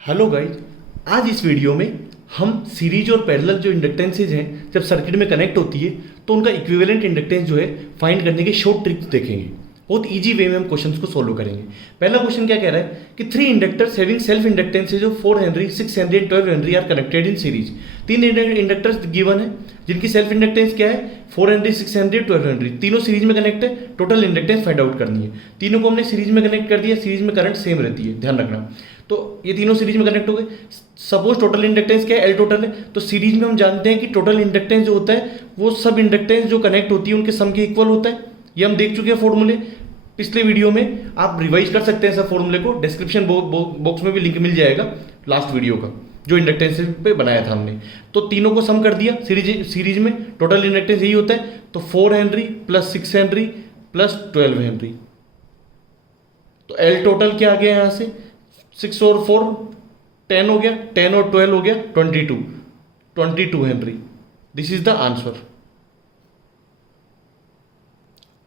Hello guys. आज इस video में हम सीरीज और पैरेलल जो इंडक्टेंसेज हैं जब सर्किट में कनेक्ट होती है तो उनका इक्विवेलेंट इंडक्टेंस जो है फाइंड करने के शॉर्ट ट्रिक्स देखेंगे। बहुत इजी वे में हम क्वेश्चंस को सोल्व करेंगे। पहला क्वेश्चन क्या कह रहा है कि three inductors having self inductances of 4 henry 6 henry and 12 henry are connected in series. तीन इंडक्टर्स गिवन है जिनकी सेल्फ इंडक्टेंस क्या है 4 हेनरी 6 हेनरी 12 हेनरी। तीनों सीरीज में कनेक्ट है। टोटल इंडक्टेंस फाइंड आउट करनी है। तीनों को हमने सीरीज में कनेक्ट कर दिया। सीरीज में करंट सेम रहती है, ध्यान रखना। तो ये तीनों सीरीज में कनेक्ट हो गए। सपोज टोटल इंडक्टेंस क्या है, एल टोटल है। तो सीरीज में हम जानते हैं कि टोटल इंडक्टेंस जो होता है वो सब इंडक्टेंस जो कनेक्ट होती है उनके सम के इक्वल होता है। ये हम देख चुके हैं फॉर्मूले पिछले वीडियो में। आप रिवाइज कर सकते हैं सब फॉर्मूले को। डिस्क्रिप्शन बॉक्स में भी लिंक मिल जाएगा लास्ट वीडियो का जो इंडक्टेंस पे बनाया था हमने। तो तीनों को सम कर दिया। सीरीज में टोटल इंडक्टेंस यही होता है। तो 4 Henry plus 6 Henry plus 12 Henry. तो एल टोटल क्या आ गया यहां से 6 और 4 10 हो गया, 10 और 12 हो गया 22 Henry. This is the answer.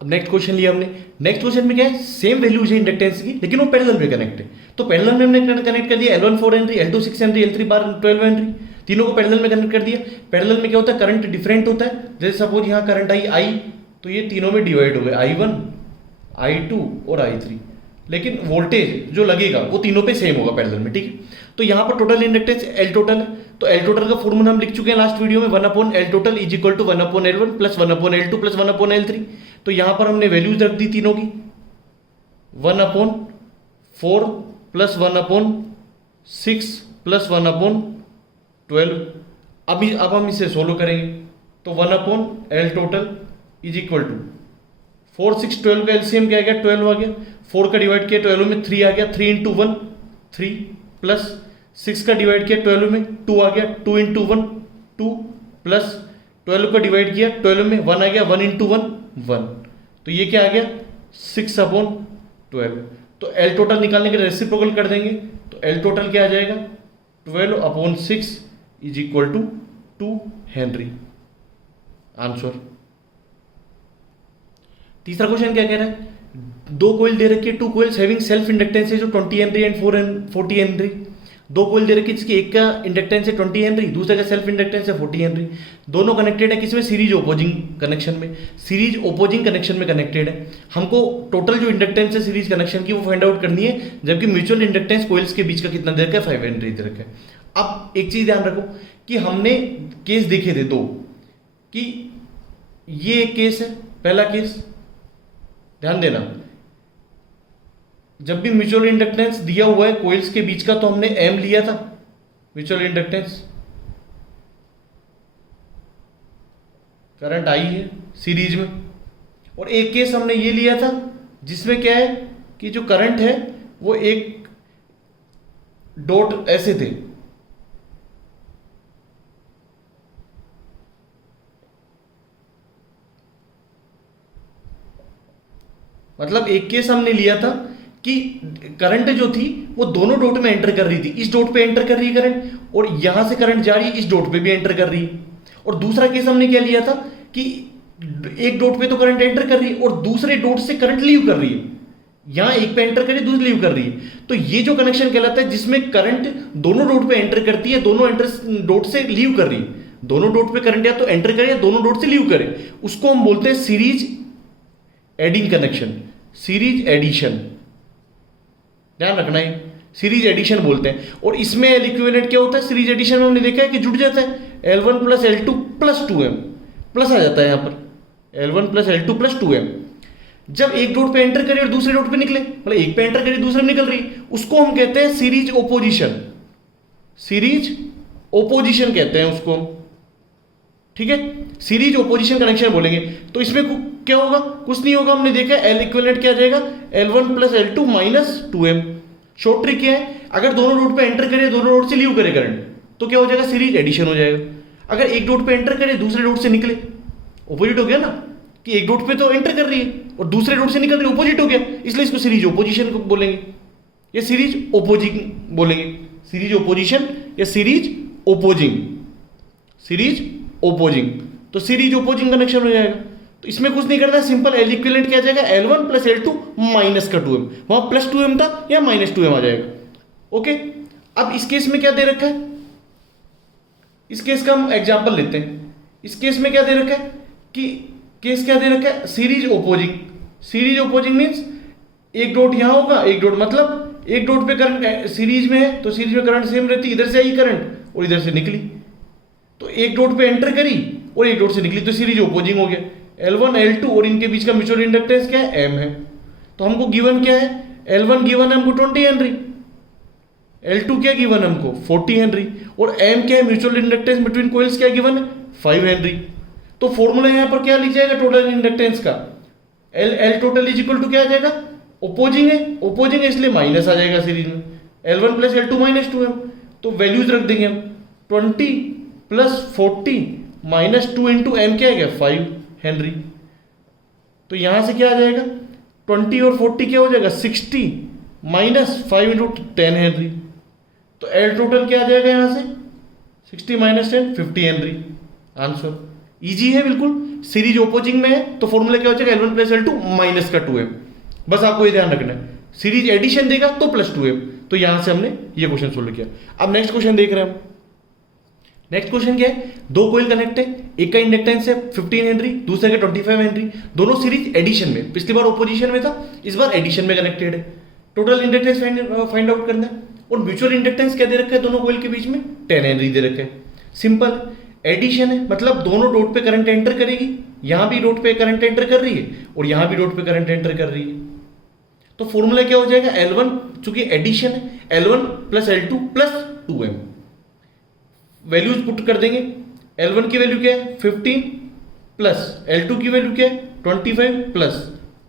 अब नेक्स्ट क्वेश्चन लिया हमने। नेक्स्ट क्वेश्चन में क्या है, सेम वैल्यू है इंडक्टेंस की लेकिन वो पैरेलल में कनेक्ट है। तो पैरेलल में हमने कनेक्ट कर दिया L1 4 Henry, L2 6 Henry, L3 12 henry. तीनों को पैरेलल में कनेक्ट कर दिया। पैरेलल में क्या होता है, करंट डिफरेंट होता है। जैसे सपोज यहां करंट आई तो ये तीनों में डिवाइड हो गए I1 I2 और I3। लेकिन वोल्टेज जो लगेगा वो तीनों पे सेम होगा पैरेलल में, ठीक है। तो यहां पर टोटल इंडक्टेंस एल टोटल है। तो एल टोटल का फॉर्मूला हम लिख चुके हैं लास्ट वीडियो में 1/L total is equal to 1/L1 plus 1/L2 plus 1/L3। तो यहां पर हमने वैल्यूज रख दी तीनों की 1/4 प्लस 1/6 प्लस 1/12। अब हम इसे सोल्व करेंगे। तो 1/L total is equal to 4 6 12 का एलसीएम क्या आ गया 12 आ गया। 4 का डिवाइड किया 12 में 3 आ गया, 3 इंटू 1 3 प्लस 6 का डिवाइड किया 12 में 2 आ गया, 2 इंटू 1 2 प्लस 12 का डिवाइड किया 12 में 1 आ गया, 1 इंटू 1 1। तो ये क्या आ गया 6/12। तो एल टोटल निकालने के रेसिप्रोकल कर देंगे। तो एल टोटल क्या आ जाएगा 12/6 is equal to 2 henry. Answer. तीसरा क्वेश्चन क्या कह रहा है, दो कोइल दे रखी है, 2 कोइल्स हैविंग सेल्फ इंडक्टेंस है जो 20 हेनरी एंड 40 हेनरी। दो कोइल दे रखी है जिसकी एक का इंडक्टेंस है 20 हेनरी, दूसरे का सेल्फ इंडक्टेंस है 40 हेनरी। दोनों कनेक्टेड है किसमें, सीरीज ओपोजिंग कनेक्शन में। सीरीज ओपोजिंग कनेक्शन में कनेक्टेड है। हमको टोटल जो इंडक्टेंस है सीरीज कनेक्शन की वो फाइंड आउट करनी है, जबकि म्यूचुअल इंडक्टेंस कोइल्स के बीच का कितना दे रखा है 5 हेनरी दे रखा है। अब एक चीज ध्यान रखो कि हमने केस देखे थे दो, कि ये एक केस है, पहला केस ध्यान देना, जब भी म्यूचुअल इंडक्टेंस दिया हुआ है कोइल्स के बीच का तो हमने एम लिया था म्यूचुअल इंडक्टेंस। करंट आई है सीरीज में। और एक केस हमने ये लिया था जिसमें क्या है कि जो करंट है वो एक डॉट ऐसे थे, मतलब एक केस हमने लिया था कि करंट जो थी वो दोनों डॉट में एंटर कर रही थी। इस डॉट पे एंटर कर रही है करंट और यहां से करंट जा रही है इस डॉट पे भी एंटर कर रही है। और दूसरा केस हमने क्या लिया था कि एक डॉट पे तो करंट एंटर कर रही है और दूसरे डॉट से करंट लीव कर रही है। यहां एक पे एंटर कर रही है, दूसरी लीव कर रही है। तो ये जो कनेक्शन कहलाता है जिसमें करंट दोनों डॉट पे एंटर करती है, दोनों डॉट से लीव कर रही है। दोनों डॉट पे करंट या तो एंटर करे या दोनों डॉट से लीव करे, उसको हम बोलते हैं series aiding connection, series addition. ध्यान रखना है, सीरीज एडिशन बोलते हैं। और इसमें एल इक्विवेलेंट क्या होता है, सीरीज एडिशन में हमने देखा है कि जुड़ जाता है L1 plus L2 plus 2M plus आ जाता है यहां पर L1 plus L2 plus 2M। जब एक डॉट पे एंटर करे और दूसरे डॉट पे निकले, मतलब एक पे एंटर करे दूसरे में निकल रही, उसको हम कहते हैं सीरीज ओपोजिशन। सीरीज ओपोजिशन कहते हैं उसको, ठीक है। सीरीज ओपोजिशन कनेक्शन बोलेंगे। तो इसमें क्या होगा, कुछ नहीं होगा। हमने देखा एल इक्विवेलेंट क्या आ जाएगा L1 plus L2 minus 2M। Short trick क्या है, अगर दोनों डॉट पे एंटर करे दोनों डॉट से लीव करे करंट तो क्या हो जाएगा, सीरीज एडिशन हो जाएगा। अगर एक डॉट पे एंटर करे दूसरे डॉट से निकले, ऑपोजिट हो गया ना, कि एक डॉट पे तो एंटर कर रही है और दूसरे डॉट से निकल रही है, ऑपोजिट हो गया, इसलिए इसको सीरीज ओपोजिशन बोलेंगे या सीरीज ओपोजिंग बोलेंगे। सीरीज ओपोजिशन या सीरीज ओपोजिंग, सीरीज ओपोजिंग। तो सीरीज ओपोजिंग कनेक्शन हो जाएगा। तो इसमें कुछ नहीं करना है, सिंपल एल इक्विवेलेंट क्या आ जाएगा L1 प्लस L2 माइनस का 2M। वहां प्लस 2M था या माइनस 2M आ जाएगा। ओके, अब इस केस में क्या दे रखा है, इस केस का हम एग्जांपल लेते हैं। इस केस में क्या दे रखा है कि केस क्या दे रखा है, series opposing. Series opposing means एक डॉट यहां होगा, एक डॉट मतलब एक डॉट पे करंट सीरीज में है तो सीरीज में करंट सेम रहती, इधर से आई करंट और इधर से निकली, तो एक डॉट पे एंटर करी और एक डॉट से निकली, तो सीरीज ओपोजिंग हो गया। L1 L2 और इनके बीच का म्यूचुअल इंडक्टेंस क्या है, M है। तो हमको गिवन क्या है, L1 गिवन है हमको 20 हेनरी, L2 क्या गिवन है हमको 40 हेनरी, और M क्या है, म्यूचुअल इंडक्टेंस बिटवीन कॉइल्स क्या गिवन है 5 हेनरी। तो फॉर्मूला यहां पर क्या लिख जाएगा टोटल इंडक्टेंस का, L total is equal to क्या आ जाएगा, ओपोजिंग है, ओपोजिंग है इसलिए माइनस आ जाएगा सीरीज में, L1 plus L2 minus 2M। तो वैल्यूज रख देंगे हम, 20 प्लस 40 माइनस 2 इंटू एम क्या है 5 हेनरी। तो यहां से क्या आ जाएगा, 20 और 40 क्या हो जाएगा 60 माइनस 5 इंटू 10 हेनरी। तो एल टोटल क्या आ जाएगा यहां से 60 माइनस 10 50 हेनरी। आंसर इजी है बिल्कुल, सीरीज ओपोजिंग में है तो फॉर्मूला क्या हो जाएगा L1 प्लस L2 माइनस का 2M। बस आपको ये ध्यान रखना है, सीरीज एडिशन देगा तो प्लस 2M। तो यहां से हमने ये क्वेश्चन सोल्व किया। अब नेक्स्ट क्वेश्चन देख रहे हैं हम। नेक्स्ट क्वेश्चन क्या है, दो कोइल कनेक्ट है, एक का इंडक्टेंस है 15 हेनरी, दूसरे का 25 हेनरी, दोनों सीरीज एडिशन में, पिछली बार ओपोजिशन में था, इस बार एडिशन में कनेक्टेड है। टोटल इंडक्टेंस फाइंड आउट करना है, और म्यूचुअल इंडक्टेंस क्या दे रखा है दोनों कोइल के बीच में 10 हेनरी दे रखा है। सिंपल एडिशन है, मतलब दोनों डॉट पे करंट एंटर करेगी, यहां भी डॉट पे करंट एंटर कर रही है और यहां भी डॉट पे करंट एंटर कर रही है। तो फॉर्मूला क्या हो जाएगा, L1 चूंकि एडिशन है, L1 plus L2 plus 2M। Values put कर देंगे, L1 की वैल्यू क्या है 15 प्लस L2 की वैल्यू क्या है 25 प्लस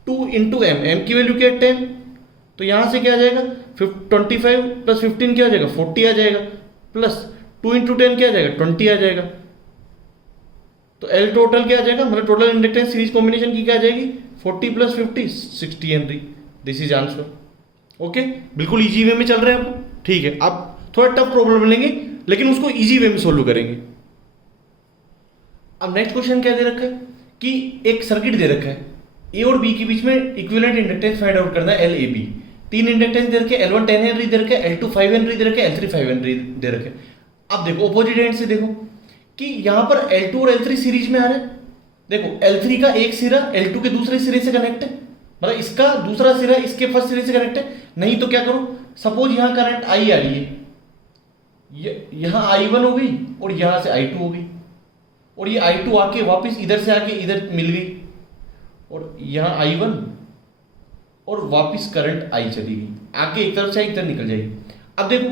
2 इंटू एम, एम की वैल्यू क्या है 10। तो यहां से क्या आ जाएगा 25 प्लस 15 क्या आ जाएगा 40 आ जाएगा, प्लस 2 इंटू 10 क्या आ जाएगा 20 आ जाएगा। तो L टोटल क्या आ जाएगा, मतलब टोटल इंडक्टेंस सीरीज कॉम्बिनेशन की क्या आ जाएगी 40 plus 50 60 Henry. This is answer. Okay, बिल्कुल इजी वे में चल रहे हैं आप, ठीक है। अब थोड़ा टफ प्रॉब्लम लेंगे लेकिन उसको इजी वे में सोल्व करेंगे। अब नेक्स्ट क्वेश्चन क्या दे रखा है कि एक सर्किट दे रखा है, ए और बी के बीच में इक्विवेलेंट इंडक्टेंस फाइंड आउट करना है, एल ए बी। तीन इंडक्टेंस दे रखे, L1 10 हेनरी दे रखे, L2 5 हेनरी दे रखे, L3 5 हेनरी दे रखे। अब देखो ऑपोजिट एंड से देखो कि यहां पर L2 और L3 सीरीज में आ रहे हैं। देखो L3 का एक सिरा L2 के दूसरे सिरे से कनेक्ट है, मतलब इसका दूसरा सिरा इसके फर्स्ट सिरे से कनेक्ट है। नहीं तो क्या करो, सपोज यहां करंट I आ रही है, यहां I1 हो गई और यहां से I2 हो गई, और ये I2 आके वापस इधर से आके इधर मिल गई, और यहां I1 और वापस करंट I चली गई, आके एक तरफ से एक तरफ निकल जाएगी। अब देखो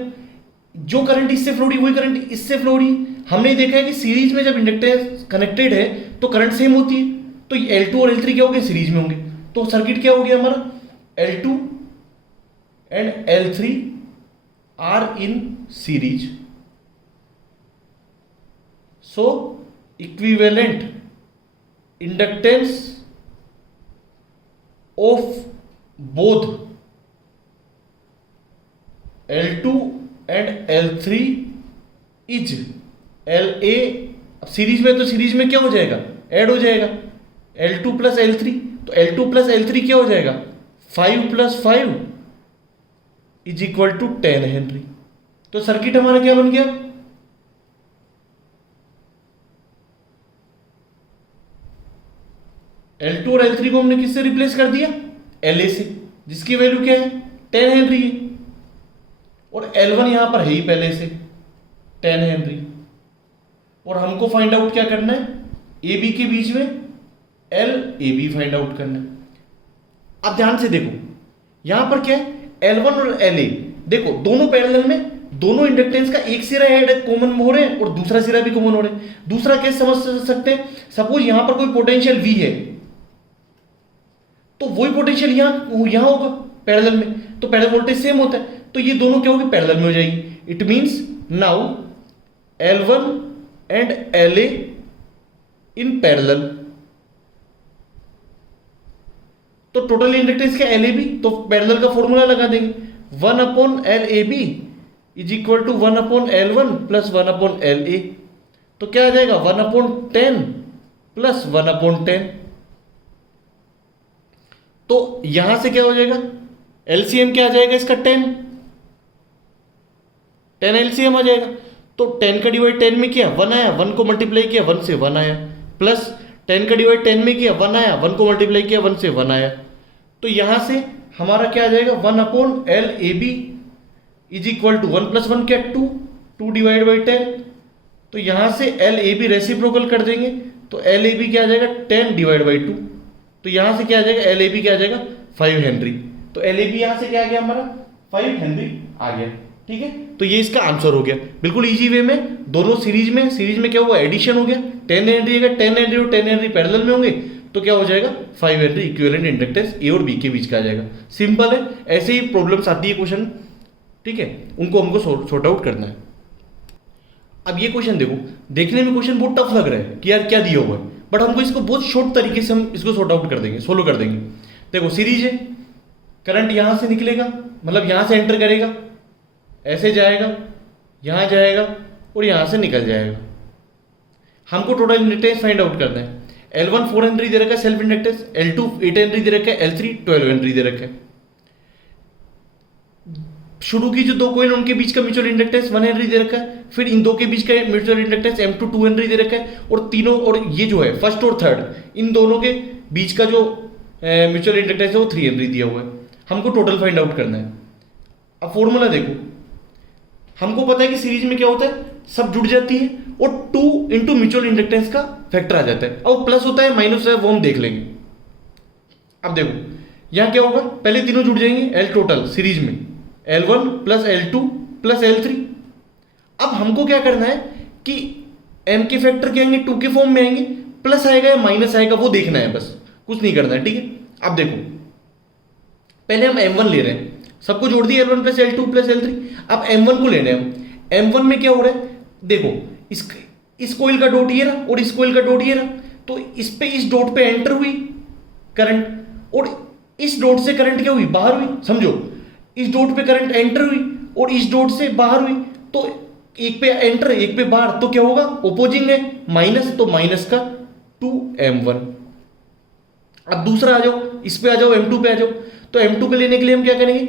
जो करंट इससे फ्लो रही वही करंट इससे फ्लो रही। हमने देखा है कि सीरीज में जब इंडक्टेंस कनेक्टेड है तो करंट सेम होती है, तो L2 और L3 क्या हो गए सीरीज में होंगे। तो सर्किट क्या हो गया हमारा, L2 and L3 are in series, so equivalent inductance of both L2 and L3 is LA। Series में तो सीरीज में क्या हो जाएगा ऐड हो जाएगा L2 प्लस L3, तो L2 प्लस L3 क्या हो जाएगा 5 plus 5 is equal to 10 henry. तो सर्किट हमारा क्या बन गया, L2 और L3 को हमने किससे रिप्लेस कर दिया LA से, जिसकी वैल्यू क्या है 10 हेनरी है, और L1 यहां पर है ही पहले से 10 हेनरी। और हमको फाइंड आउट क्या करना है, ए बी के बीच में L A B find out करना है। अब ध्यान से देखो यहां पर क्या है L1 और LA, देखो दोनों पैरेलल में, दोनों इंडक्टेंस का एक सिरा ऐड कॉमन हो रहे हैं और दूसरा सिरा भी कॉमन हो रहे हैं। दूसरा कैसे समझ सकते हैं, सपोज यहां पर कोई पोटेंशियल V है तो वही पोटेंशियल यहां होगा पैरेलल में, तो पैरेलल वोल्टेज सेम होता है, तो ये दोनों क्या होगी पैरेलल में हो जाएगी। It means now L1 and LA in parallel, तो टोटल इंडक्टेंस क्या LAB, तो पैरेलल का फॉर्मूला लगा देंगे 1 upon LAB is equal to 1 upon L1 plus 1 upon LA। तो क्या आ जाएगा 1 अपॉन 10 प्लस 1 अपॉन 10। तो यहां से क्या हो जाएगा LCM क्या आ जाएगा इसका 10, 10 एलसीएम आ जाएगा। तो 10 का डिवाइड 10 में किया 1 आया, 1 को मल्टीप्लाई किया 1 से 1 आया, प्लस 10 का डिवाइड 10 में किया 1 आया, 1 को मल्टीप्लाई किया 1 से 1 आया। तो यहां से हमारा क्या आ जाएगा 1/LAB इज इक्वल टू 1 + 1 क्या 2, 2 डिवाइड बाई 10। तो यहां से LAB रेसिप्रोकल कर देंगे तो LAB क्या आ जाएगा 10 डिवाइड बाई 2। तो यहां से क्या आ जाएगा LAB क्या आ जाएगा 5 हेनरी। तो LAB यहां से क्या आ गया हमारा 5 हेनरी आ गया। ठीक है, तो ये इसका आंसर हो गया बिल्कुल इजी वे में। दोनों सीरीज में क्या हुआ एडिशन हो गया, 10 हेनरी अगर 10 हेनरी और 10 हेनरी पैरेलल में होंगे तो क्या हो जाएगा 5 हेनरी इक्विवेलेंट इंडक्टेंस ए और बी के बीच का आ जाएगा। सिंपल है, ऐसे ही प्रॉब्लम्स आती है क्वेश्चन। ठीक है, उनको हमको सॉर्ट आउट करना है। अब ये क्वेश्चन देखो, देखने में क्वेश्चन बहुत टफ लग रहा है कि यार क्या दिया हुआ है, बट हमको इसको बहुत शॉर्ट तरीके से हम इसको सॉर्ट आउट कर देंगे, सोल्व कर देंगे। देखो सीरीज है, करंट यहां से निकलेगा, मतलब यहां से एंटर करेगा, ऐसे जाएगा, यहां जाएगा और यहां से निकल जाएगा। हमको टोटल इंडक्टेंस फाइंड आउट करना है। L1 4 हेनरी दे रखा है सेल्फ इंडक्टेंस, L2 8 हेनरी दे रखा है, L3 12 हेनरी दे रखा है। शुरू की जो दो कॉइल उनके बीच का म्यूचुअल इंडक्टेंस 1 हेनरी दे रखा है, फिर इन दो के बीच का म्यूचुअल इंडक्टेंस M2 2 हेनरी दे रखा है, और तीनों और ये जो है फर्स्ट और थर्ड इन दोनों के बीच का जो म्यूचुअल इंडक्टेंस है वो 3 हेनरी दिया हुआ है। हमको टोटल फाइंड आउट करना है। अब फॉर्मूला देखो, हमको पता है कि सीरीज में क्या होता है सब जुड़ जाती है और 2 इंटू म्यूचुअल इंडक्टेंस का फैक्टर आ जाता है। अब प्लस होता है माइनस है वो हम देख लेंगे। अब देखो यहां क्या होगा, पहले तीनों जुड़ जाएंगे L टोटल सीरीज में L1 plus L2 plus L3। अब हमको क्या करना है कि M के फैक्टर क्या आएंगे 2 के फॉर्म में आएंगे, प्लस आएगा या माइनस आएगा वो देखना है, बस कुछ नहीं करना है। ठीक है, अब देखो पहले हम M1 ले रहे हैं, सबको जोड़ दिया L1 plus L2 plus L3। अब M1 को लेने हैं। M1 में क्या हो रहा है, देखो इस कोइल का डॉट ये रहा और इस कोइल का डॉट ये रहा, तो इस डॉट पे एंटर हुई करंट और इस डॉट से करंट क्या हुई बाहर हुई। समझो, इस डॉट पे करंट एंटर हुई और इस डॉट से बाहर हुई, तो एक पे एंटर एक पे बाहर, तो क्या होगा ओपोजिंग है माइनस, तो माइनस का 2M1। अब दूसरा आ जाओ, इस पे आ जाओ M2 पे आ जाओ। तो M2 पे लेने के लिए हम क्या करेंगे,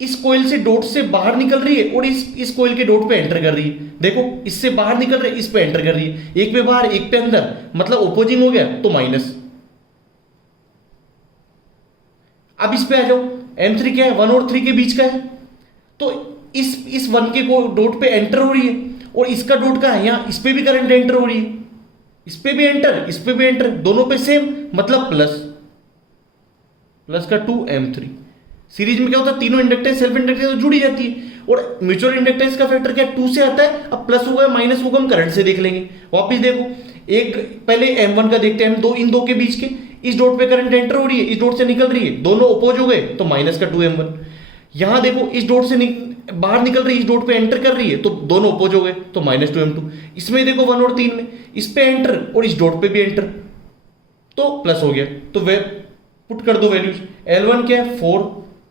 इस कोइल से डॉट से बाहर निकल रही है और इस कोइल के डॉट पे एंटर कर रही है। देखो इससे बाहर निकल रही है, इस पे एंटर कर रही है, एक पे बाहर एक पे अंदर, मतलब ओपोजिंग हो गया तो माइनस। अब इस पे आ जाओ, M3 क्या है 1 और 3 के बीच का है, तो इस 1 के डॉट पे एंटर हो रही है और इसका डॉट का है यहां, इस पे भी करंट एंटर हो रही है, इस पे भी एंटर इस पे भी एंटर, दोनों पे सेम, मतलब प्लस का 2M3। सीरीज में क्या होता है तीनों इंडक्टेंस सेल्फ इंडक्टेंस तो जुड़ी जाती है और म्यूचुअल इंडक्टेंस का फैक्टर क्या 2 से आता है। अब प्लस होगा माइनस होगा हम करंट से देख लेंगे। वापिस देखो, एक पहले M1 का देखते हैं, इन दो के बीच के, इस डॉट पे करंट एंटर हो रही है, इस डॉट से निकल रही है, दोनों अपोज हो गए तो माइनस का 2M1। यहां देखो इस डॉट से बाहर निकल रही है, इस डॉट पे एंटर कर रही है, तो दोनों अपोज हो गए तो माइनस 2M2। इसमें देखो 1 और 3 में इस पे एंटर और इस डॉट पे भी एंटर, तो प्लस हो गया। तो वे पुट कर दो वैल्यूज, L1 क्या है 4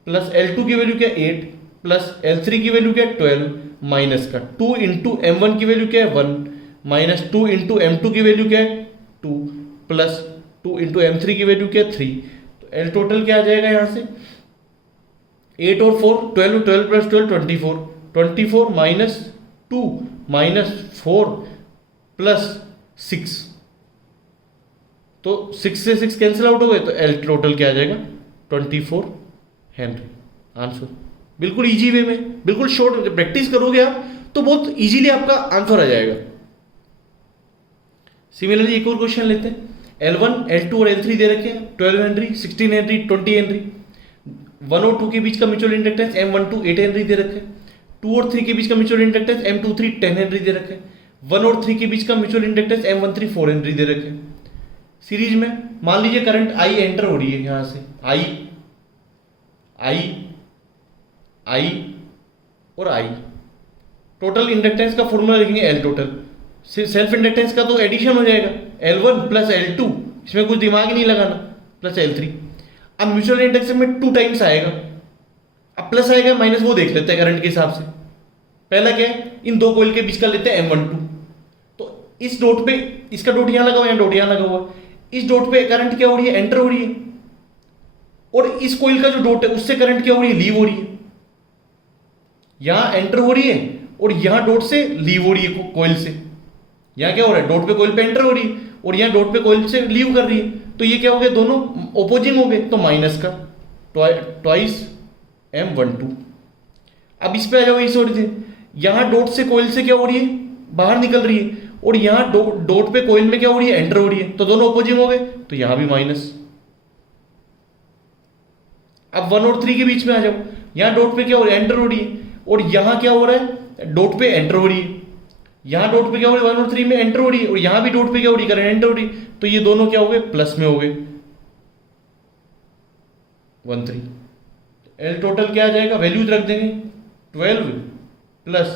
प्लस L2 की वैल्यू क्या है 8 प्लस L3 की वैल्यू क्या है 12 माइनस का 2 इंटू M1 की वैल्यू क्या है 1 माइनस 2 इंटू M2 की वैल्यू क्या है 2 प्लस 2 इंटू M3 की वैल्यू क्या है 3। तो L टोटल क्या आ जाएगा यहां से 8 और 4 12, 12 प्लस 12 24, 24 माइनस 2 माइनस 4 प्लस 6, तो 6 से 6 कैंसिल आउट हो गए, तो L टोटल क्या आ जाएगा 24 हेनरी। आंसर बिल्कुल इजी वे में, बिल्कुल शॉर्ट, प्रैक्टिस करोगे आप तो बहुत इजीली आपका आंसर आ जाएगा। सिमिलरली एक और क्वेश्चन लेते हैं। L1 L2 और L3 दे रखे हैं 12 हेनरी 16 हेनरी 20 हेनरी। 1 और 2 के बीच का म्यूचुअल इंडक्टेंस M12 8 हेनरी दे रखे हैं। 2 और 3 के बीच का म्यूचुअल इंडक्टेंस M23 10 हेनरी दे रखे हैं। 1 और 3 के बीच का म्यूचुअल इंडक्टेंस M13 4 हेनरी दे रखे हैं। सीरीज में मान लीजिए करंट I एंटर हो रही है यहां से, I और I। टोटल इंडक्टेंस का फॉर्मूला लिखेंगे L टोटल, सेल्फ इंडक्टेंस का तो एडिशन हो जाएगा L1 प्लस L2, इसमें कुछ दिमाग ही नहीं लगाना, प्लस L3। अब म्यूचुअल इंडक्टेंस में 2 टाइम्स आएगा, अब प्लस आएगा माइनस वो देख लेते हैं करंट के हिसाब से। पहला क्या है, इन दो कॉइल के बीच का लेते हैं M12, तो इस डॉट पे इसका डॉट यहां लगा हुआ है, डॉट यहां लगा हुआ, इस डॉट पे करंट क्या हो रही है एंटर हो रही है, और इस कॉइल का जो डॉट है उससे करंट क्या हो रही है लीव हो रही है। यहां एंटर हो रही है और यहाँ डॉट से लीव हो रही है कॉइल से। यहाँ क्या हो रहा है, डॉट पे कॉइल पे एंटर हो रही है और यहाँ डॉट पे कॉइल से लीव कर रही है, तो ये क्या हो गया, दोनों ओपोजिंग हो गए, तो माइनस का ट्वाइस M12। अब इस पे आ जाओ इस ओर से, यहाँ डॉट से कॉइल से क्या हो रही है, बाहर निकल रही है, और यहाँ डॉट पे कॉइल में क्या हो रही है, एंटर हो रही है, तो दोनों ओपोजिंग हो गए, तो यहाँ भी माइनस। अब 1 और 3 के बीच में आ जाओ, यहाँ डॉट पे क्या हो रहा है, एंटर हो रही है, और यहाँ क्या हो रहा है, डॉट पे एंटर हो रही है, यहाँ डॉट पे क्या हो रहा है, 1 और 3 में एंटर हो रही है, और यहाँ भी डॉट पे क्या हो रही है, करंट एंटर हो रही है, तो ये दोनों क्या हो गए, प्लस में हो गए 1 3। एल टोटल क्या आ जाएगा, वैल्यूज रख देंगे, 12 प्लस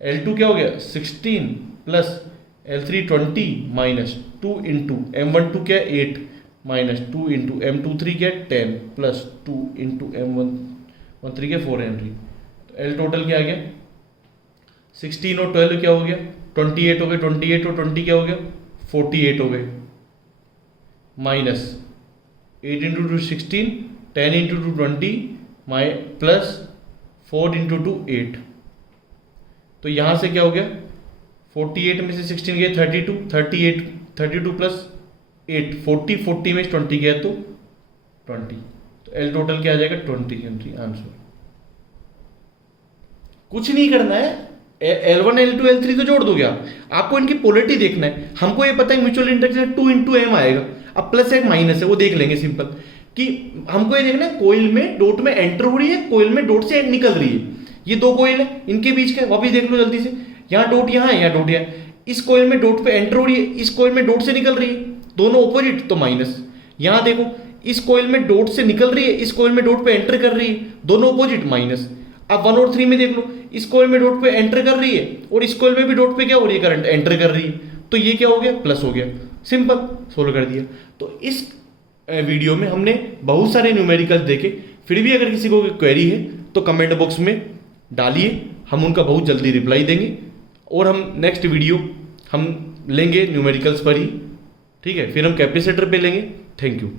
L2 क्या हो गया 16 plus L3 20 minus 2 into M12 क्या 8 माइनस 2 इंटू M23 क्या 10 प्लस 2 इंटू M13 क्या 4 हेनरी। तो L टोटल क्या आ गया 16 और 12 क्या हो गया 28 हो गए, 28 और 20 क्या हो गया 48 हो गए, minus 8 into 2 16 10 into 2 20 plus 4 into 2 8। तो यहाँ से क्या हो गया 48 में से 16 गया 32, 38 32 प्लस 8 40, 40 में 20 गया तो 20। तो एल टोटल क्या आ जाएगा 20 हेनरी आंसर। कुछ नहीं करना है, L1 L2 L3 तो जोड़ दोगे आपको इनकी पोलरिटी देखना है। हमको ये पता है म्यूचुअल इंडक्टेंस 2 इंटू एम आएगा, अब प्लस एक माइनस है वो देख लेंगे सिंपल, कि हमको ये देखना है कोइल में डॉट में एंटर हो रही है, कोइल में डॉट से निकल रही है, ये दो कोइल है इनके बीच के वापिस देख लो जल्दी से, यहाँ डॉट यहाँ है, यहाँ डॉट यहाँ, इस कोइल में डॉट पे एंटर हो रही है, इस कोइल में डॉट से निकल रही है, दोनों ऑपोजिट तो माइनस। यहाँ देखो इस कोइल में डॉट से निकल रही है, इस कोइल में डॉट पे एंटर कर रही है, दोनों ऑपोजिट माइनस। अब 1 और 3 में देख लो, इस कोइल में डॉट पे एंटर कर रही है और इस कोइल में भी डॉट पे क्या हो रही है, करंट एंटर कर रही है, तो ये क्या हो गया प्लस हो गया, सिंपल सोल्व कर दिया। तो इस वीडियो में हमने बहुत सारे न्यूमेरिकल्स देखे, फिर भी अगर किसी को क्वेरी है तो कमेंट बॉक्स में डालिए, हम उनका बहुत जल्दी रिप्लाई देंगे, और हम नेक्स्ट वीडियो हम लेंगे न्यूमेरिकल्स पर ही, ठीक है, फिर हम कैपेसिटर पे लेंगे। Thank you.